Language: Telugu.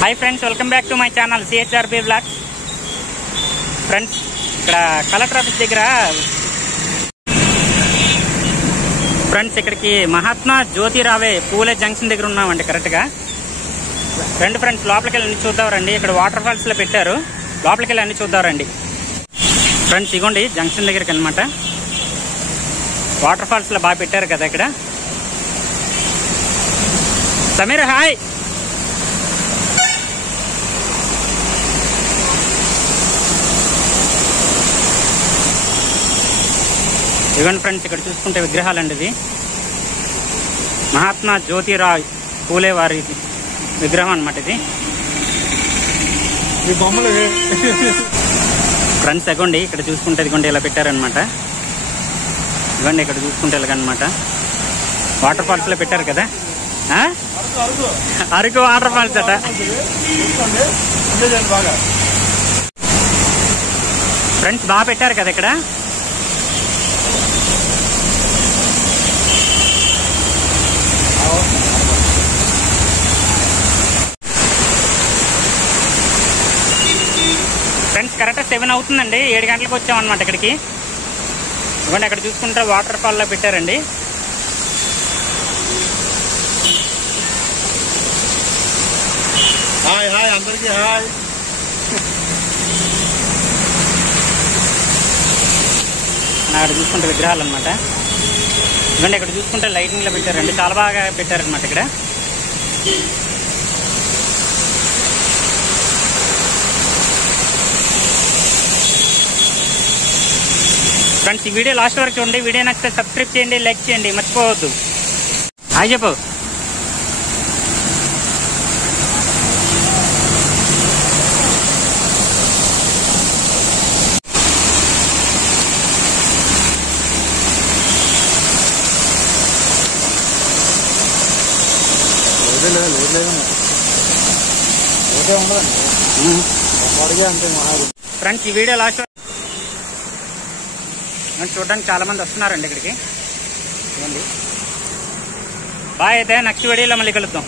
High friends welcome back to my channel CHRB blogs friends ఇక్కడ కలెక్టర్ ఆఫీస్ దగ్గర ఫ్రెండ్స్ ఇక్కడికి మహాత్మా జ్యోతిరావే పూలే జంక్షన్ దగ్గర ఉన్నామండి కరెక్ట్ గా రెండు ఫ్రెండ్స్ లోపలికి వెళ్ళి చూద్దాం రండి ఇక్కడ వాటర్ ఫాల్స్ లో పెట్టారు లోపలికి వెళ్ళి అన్ని చూద్దాం రండి ఫ్రెండ్స్ ఇగోండి జంక్షన్ దగ్గరికి అన్నమాట వాటర్ ఫాల్స్ లో బాగా పెట్టారు కదా ఇక్కడ సమీర్ హాయ్ ఇవన్నీ ఫ్రెండ్స్ ఇక్కడ చూసుకుంటే విగ్రహాలండి ఇది మహాత్మా జ్యోతిరావ్ పూలే వారి విగ్రహం అన్నమాట ఇది ఫ్రెండ్స్ ఇగోండి ఇక్కడ చూసుకుంటే ఇదిగోండి ఇలా పెట్టారనమాట ఇవన్నీ ఇక్కడ చూసుకుంటే ఇలాగనమాట వాటర్ ఫాల్స్ లో పెట్టారు కదా అరకు వాటర్ ఫాల్స్ అట ఫ్రెండ్స్ బాగా పెట్టారు కదా ఇక్కడ ఫ్రెండ్స్ కరెక్ట్ 7 అవుతుందండి 7 గంటలకు వచ్చామన్నమాట ఇక్కడికి ఇవ్వండి అక్కడ చూసుకుంటే వాటర్ ఫాల్ లో పెట్టారండి హాయ్ హాయ్ అందరికీ హాయ్ అక్కడ చూసుకుంటే విగ్రహాలు అనమాట ఇవ్వండి ఇక్కడ చూసుకుంటే లైటింగ్ లో పెట్టారండి చాలా బాగా పెట్టారనమాట ఇక్కడ ఫ్రెండ్స్ ఈ వీడియో లాస్ట్ వరకు చూడండి వీడియో నచ్చితే సబ్స్క్రైబ్ చేయండి లైక్ చేయండి మర్చిపోవద్దు హాయ్ చెప్పు ఫ్రెండ్స్ ఈ వీడియో లాస్ట్ చూడడానికి చాలా మంది వస్తున్నారండి ఇక్కడికి బాయ్ అయితే నెక్స్ట్ వీడియోలో మళ్ళీ కలుద్దాం.